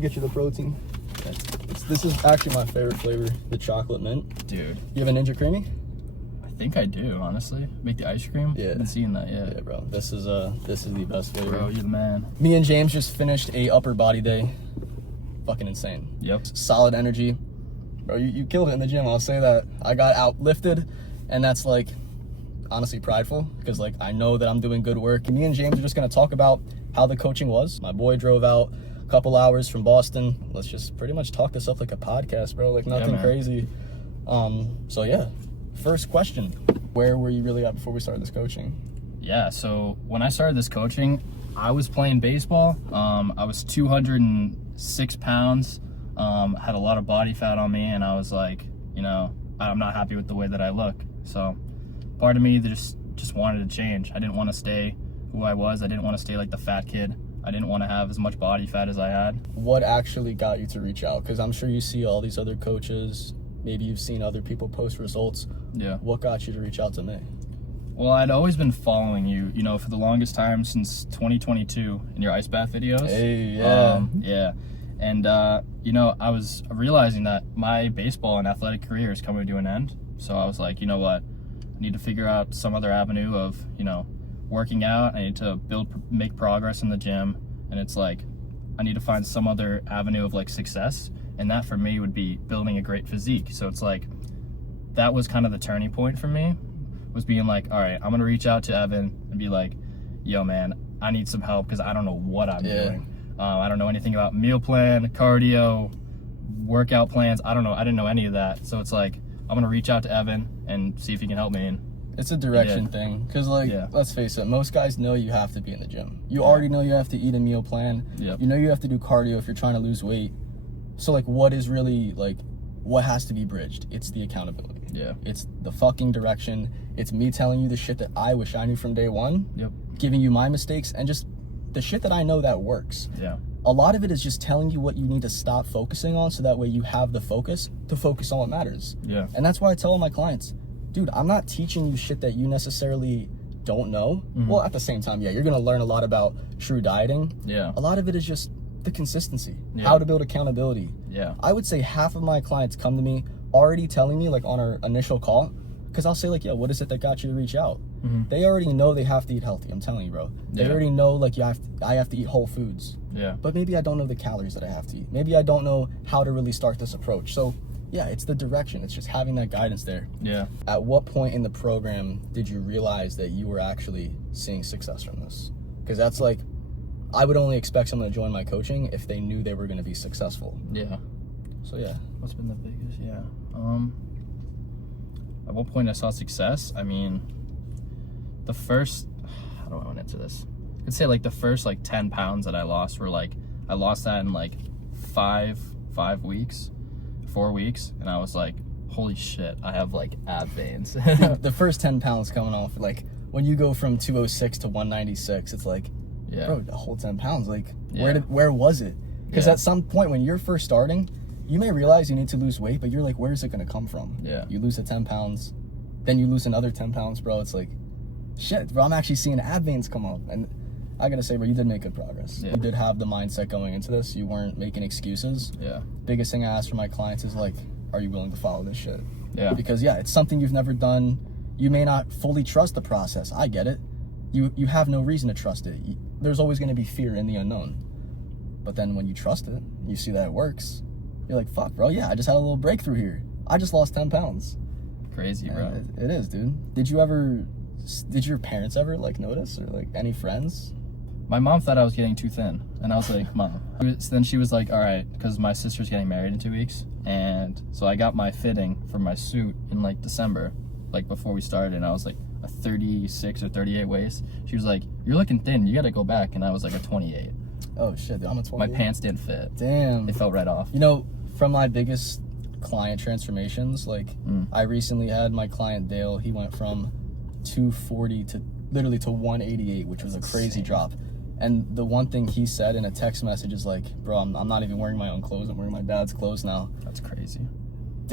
get you the protein. This is actually my favorite flavor, the chocolate mint. Dude. You have a Ninja Creamy? I think I do, honestly. Make the ice cream? Yeah. I've been seeing that, yeah. Yeah, bro. This is the best flavor. Bro, you're the man. Me and James just finished a upper body day. Fucking insane. Yep. Solid energy. Bro, you killed it in the gym, I'll say that. I got outlifted, and that's like honestly prideful because like I know that I'm doing good work. Me and James are just gonna talk about how the coaching was. My boy drove out a couple hours from Boston. Let's just pretty much talk this up like a podcast, bro. Like nothing crazy. So yeah. First question. Where were you really at before we started this coaching? Yeah, so when I started this coaching, I was playing baseball. I was 206 pounds, had a lot of body fat on me, and I was like, you know, I'm not happy with the way that I look. So part of me just wanted to change. I didn't want to stay who I was. I didn't want to stay like the fat kid. I didn't want to have as much body fat as I had. What actually got you to reach out? Because I'm sure you see all these other coaches. Maybe you've seen other people post results. Yeah. What got you to reach out to me? Well, I'd always been following you, you know, for the longest time since 2022 in your ice bath videos. Hey, yeah. Yeah. And, you know, I was realizing that my baseball and athletic career is coming to an end. So I was like, you know what? I need to figure out some other avenue of, you know, working out. I need to make progress in the gym. And it's like, I need to find some other avenue of like success. And that for me would be building a great physique. So it's like, that was kind of the turning point for me, was being like, all right, I'm gonna reach out to Evan and be like, yo man, I need some help because I don't know what I'm doing. I don't know anything about meal plan, cardio, workout plans. I don't know. I didn't know any of that. So it's like, I'm gonna reach out to Evan and see if he can help me. And it's a direction thing. Because like, let's face it, most guys know you have to be in the gym. You already know you have to eat a meal plan. Yep. You know you have to do cardio if you're trying to lose weight. So like, what is really like, what has to be bridged? It's the accountability. Yeah. It's the fucking direction. It's me telling you the shit that I wish I knew from day one. Yep. Giving you my mistakes and just the shit that I know that works. Yeah. A lot of it is just telling you what you need to stop focusing on so that way you have the focus to focus on what matters. Yeah. And that's why I tell all my clients, dude, I'm not teaching you shit that you necessarily don't know. Well, at the same time, yeah, you're going to learn a lot about true dieting. Yeah. A lot of it is just the consistency, how to build accountability. Yeah. I would say half of my clients come to me already telling me like on our initial call, because I'll say like, yeah, what is it that got you to reach out? They already know they have to eat healthy. I'm telling you, bro. They already know like I have to eat whole foods. Yeah. But maybe I don't know the calories that I have to eat. Maybe I don't know how to really start this approach. So yeah, it's the direction. It's just having that guidance there. Yeah. At what point in the program did you realize that you were actually seeing success from this? Because that's like, I would only expect someone to join my coaching if they knew they were going to be successful. Yeah. So yeah. What's been the biggest? Yeah. At what point I saw success? I mean, the first, how do I want to answer this? I'd say like the first like 10 pounds that I lost were like, I lost that in like 4 weeks. And I was like, holy shit, I have like ab veins. The first 10 pounds coming off, like when you go from 206 to 196, it's like, bro, a whole 10 pounds. Like where was it? Because at some point when you're first starting, you may realize you need to lose weight, but you're like, where's it going to come from? Yeah. You lose the 10 pounds, then you lose another 10 pounds, bro. It's like, shit, bro, I'm actually seeing ab veins come up. And I got to say, bro, you did make good progress. Yeah. You did have the mindset going into this. You weren't making excuses. Yeah. Biggest thing I ask for my clients is like, are you willing to follow this shit? Yeah. Because it's something you've never done. You may not fully trust the process. I get it. You have no reason to trust it. There's always going to be fear in the unknown. But then when you trust it, you see that it works, you're like, fuck, bro, yeah, I just had a little breakthrough here. I just lost 10 pounds. Crazy, bro. It is, dude. Did your parents ever, like, notice? Or, like, any friends? My mom thought I was getting too thin. And I was like, Mom. So then she was like, all right, because my sister's getting married in 2 weeks. And so I got my fitting for my suit in, like, December, like, before we started. And I was like a 36 or 38 waist. She was like, you're looking thin. You got to go back. And I was like a 28. Oh, shit, dude, I'm a 28. My pants didn't fit. Damn. They fell right off. You know, from my biggest client transformations, like, I recently had my client Dale. He went from 240 to literally to 188, which was a crazy drop. And the one thing he said in a text message is like, bro, I'm not even wearing my own clothes. I'm wearing my dad's clothes now. That's crazy.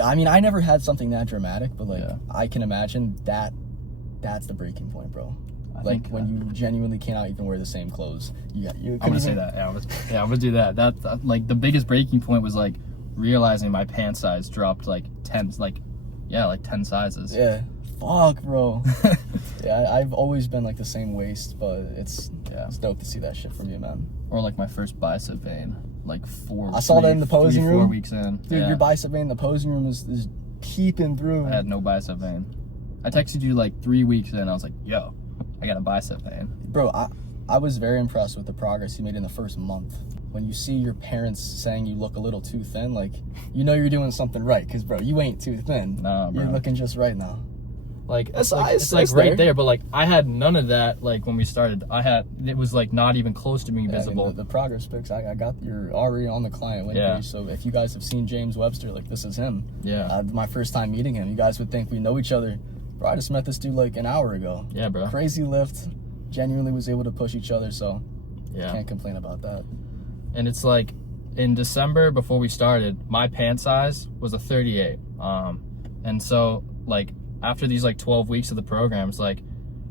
I mean, I never had something that dramatic, but like, I can imagine that's the breaking point, bro. Like think, when you genuinely cannot even wear the same clothes. You I'm gonna say that. Yeah, I'm gonna do that. That like the biggest breaking point was like realizing my pant size dropped like 10 sizes. Yeah. Fuck, bro. Yeah, I've always been like the same waist, but it's dope to see that shit from you, man. Or like my first bicep vein, like I saw that in the posing room. 4 weeks in. Dude, your bicep vein in the posing room is peeping through. I had no bicep vein. I texted you like 3 weeks in. I was like, yo, I got a bicep vein. Bro, I was very impressed with the progress you made in the first month. When you see your parents saying you look a little too thin, like, you know you're doing something right, because, bro, you ain't too thin. Nah, bro. You're looking just right now. Like, It's it's right right there, but like, I had none of that, like, when we started. It was like not even close to being visible. I mean, the progress pics, I got, you're already on the client win page, so if you guys have seen James Webster, like, this is him. Yeah. My first time meeting him, you guys would think we know each other. Bro, I just met this dude like an hour ago. Yeah, bro. Crazy lift, genuinely was able to push each other, so yeah, can't complain about that. And it's like, in December, before we started, my pant size was a 38. And so, like, after these, like, 12 weeks of the program, it's like,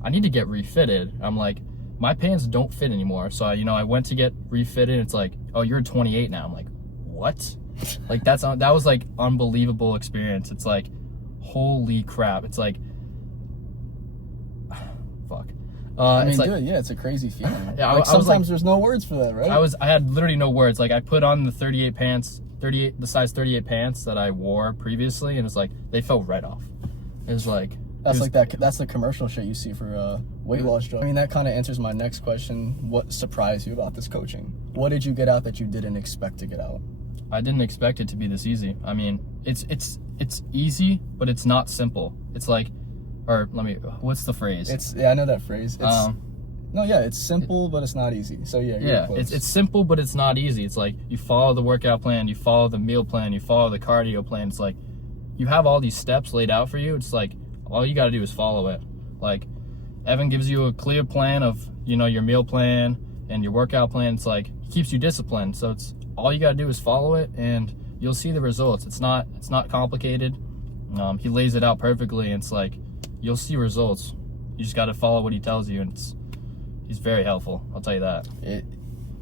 I need to get refitted. I'm like, my pants don't fit anymore. So, I went to get refitted. It's like, oh, you're a 28 now. I'm like, what? Like, that was, like, unbelievable experience. It's like, holy crap. It's like, fuck. I mean, it's like, dude, yeah, it's a crazy feeling. Yeah, like, sometimes like, there's no words for that, right? I had literally no words. Like, I put on the the size 38 pants that I wore previously, and it's like, they fell right off. It was like, that's the commercial shit you see for weight loss drugs. I mean, that kind of answers my next question. What surprised you about this coaching? What did you get out that you didn't expect to get out? I didn't expect it to be this easy. I mean, it's easy, but it's not simple. It's like, what's the phrase? I know that phrase. It's simple, but it's not easy. So yeah, it's simple, but it's not easy. It's like, you follow the workout plan, you follow the meal plan, you follow the cardio plan. It's like, you have all these steps laid out for you. It's like, all you got to do is follow it. Like, Evan gives you a clear plan of, your meal plan and your workout plan. It's like, he keeps you disciplined. So it's all you got to do is follow it, and you'll see the results. It's not complicated. He lays it out perfectly, and it's like, you'll see results. You just got to follow what he tells you, and he's very helpful. I'll tell you that.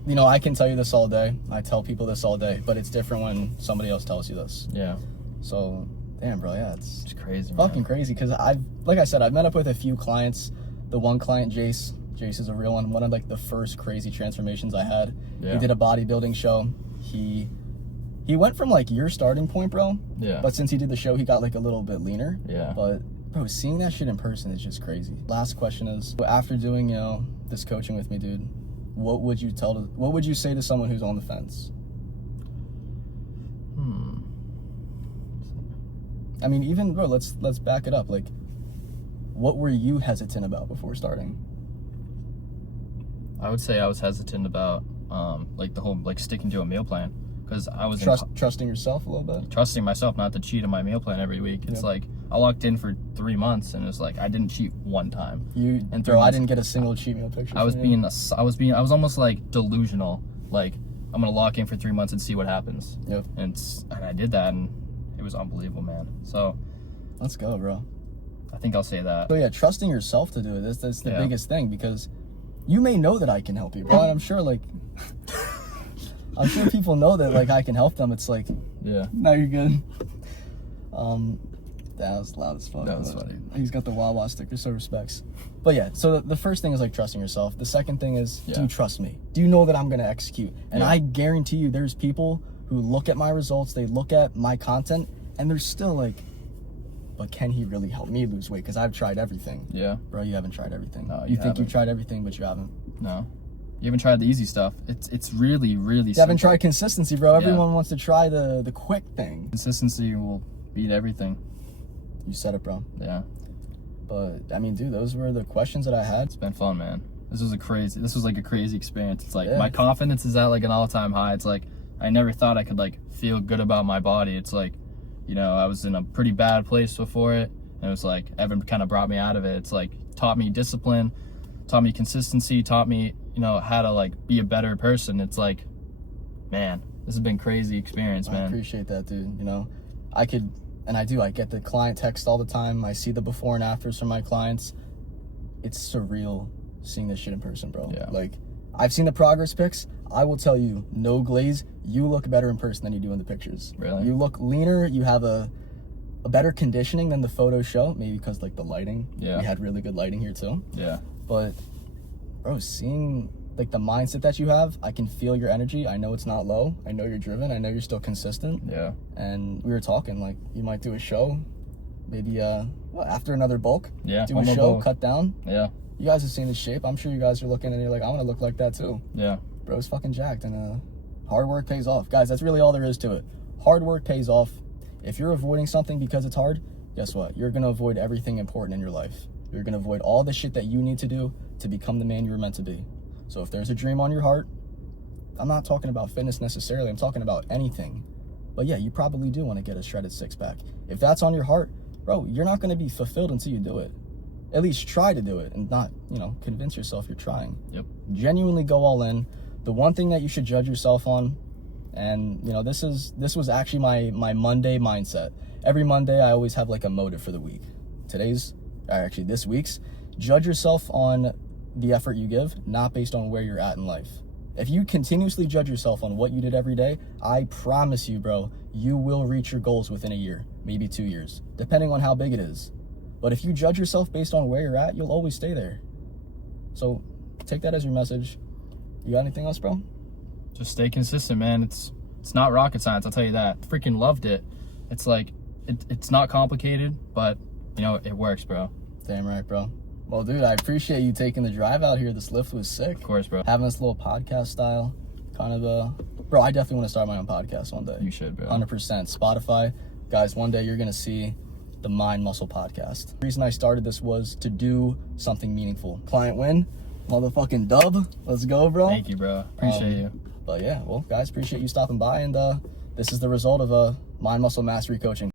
I can tell you this all day. I tell people this all day, but it's different when somebody else tells you this. Yeah. So, damn, bro, yeah, it's crazy, fucking man. Crazy, because like I said, I've met up with a few clients. The one client, Jace is a real one. One of like the first crazy transformations I had. Yeah. He did a bodybuilding show. He went from like your starting point, bro. Yeah. But since he did the show, he got like a little bit leaner. Yeah. But bro, seeing that shit in person is just crazy. Last question is, after doing, this coaching with me, dude, what would you say to someone who's on the fence? I mean, even, bro, let's back it up. Like, what were you hesitant about before starting? I would say I was hesitant about, like, the whole, like, sticking to a meal plan. Because I was trusting yourself a little bit? Trusting myself not to cheat on my meal plan every week. It's like, I locked in for 3 months, and it's like, I didn't cheat one time. I didn't get a single cheat meal picture. I was almost like delusional. Like, I'm going to lock in for 3 months and see what happens. Yep. And I did that, and it was unbelievable, man. So, let's go, bro. I think I'll say that. So yeah, trusting yourself to do it. That's the biggest thing, because you may know that I can help you, bro. And I'm sure people know that like I can help them. It's like, yeah, no, you're good. That was loud as fuck. That was funny. He's got the Wawa sticker, so respects. But yeah, so the first thing is like trusting yourself. The second thing is, do you trust me? Do you know that I'm gonna execute? And I guarantee you, there's people who look at my results, they look at my content, and they're still like, but can he really help me lose weight? Because I've tried everything. Yeah. Bro, you haven't tried everything. No, you think you've tried everything, but you haven't. No. You haven't tried the easy stuff. It's really, really You simple. haven't tried consistency, bro. Everyone wants to try the quick thing. Consistency will beat everything. You said it, bro. Yeah. But, I mean, dude, those were the questions that I had. It's been fun, man. This was like a crazy experience. It's like, my confidence is at like an all-time high. It's like, I never thought I could like feel good about my body. It's like, I was in a pretty bad place before it. And it was like, Evan kind of brought me out of it. It's like, taught me discipline, taught me consistency, taught me, how to like be a better person. It's like, man, this has been crazy experience, man. I appreciate that, dude. I get the client text all the time. I see the before and afters from my clients. it's surreal seeing this shit in person, bro. Yeah. Like, I've seen the progress pics. I will tell you, no glaze, you look better in person than you do in the pictures. Really? You look leaner. You have a better conditioning than the photos show. Maybe because, like, the lighting. Yeah. We had really good lighting here, too. Yeah. But, bro, seeing, like, the mindset that you have, I can feel your energy. I know it's not low. I know you're driven. I know you're still consistent. Yeah. And we were talking, like, you might do a show. Maybe, after another bulk. Yeah. Do one a more show, bulk. cut down. Yeah. You guys have seen his shape. I'm sure you guys are looking and you're like, I want to look like that too. Yeah. Bro's fucking jacked, and hard work pays off. Guys, that's really all there is to it. Hard work pays off. If you're avoiding something because it's hard, guess what? You're going to avoid everything important in your life. You're going to avoid all the shit that you need to do to become the man you were meant to be. So if there's a dream on your heart, I'm not talking about fitness necessarily. I'm talking about anything. But yeah, you probably do want to get a shredded six-pack. If that's on your heart, bro, you're not going to be fulfilled until you do it. At least try to do it and not, convince yourself you're trying. Yep. Genuinely go all in. The one thing that you should judge yourself on, and this was actually my Monday mindset. Every Monday I always have like a motive for the week. This week's, judge yourself on the effort you give, not based on where you're at in life. If you continuously judge yourself on what you did every day, I promise you, bro, you will reach your goals within a year, maybe 2 years, depending on how big it is. But if you judge yourself based on where you're at, you'll always stay there. So take that as your message. You got anything else, bro? Just stay consistent, man. It's not rocket science, I'll tell you that. Freaking loved it. It's like, it's not complicated, but, it works, bro. Damn right, bro. Well, dude, I appreciate you taking the drive out here. This lift was sick. Of course, bro. Having this little podcast style, kind of bro, I definitely want to start my own podcast one day. You should, bro. 100%. Spotify. Guys, one day you're going to see the Mind Muscle Podcast. The reason I started this was to do something meaningful. Client win, motherfucking dub. Let's go, bro. Thank you, bro. Appreciate you. But yeah, well, guys, appreciate you stopping by, and this is the result of Mind Muscle Mastery Coaching.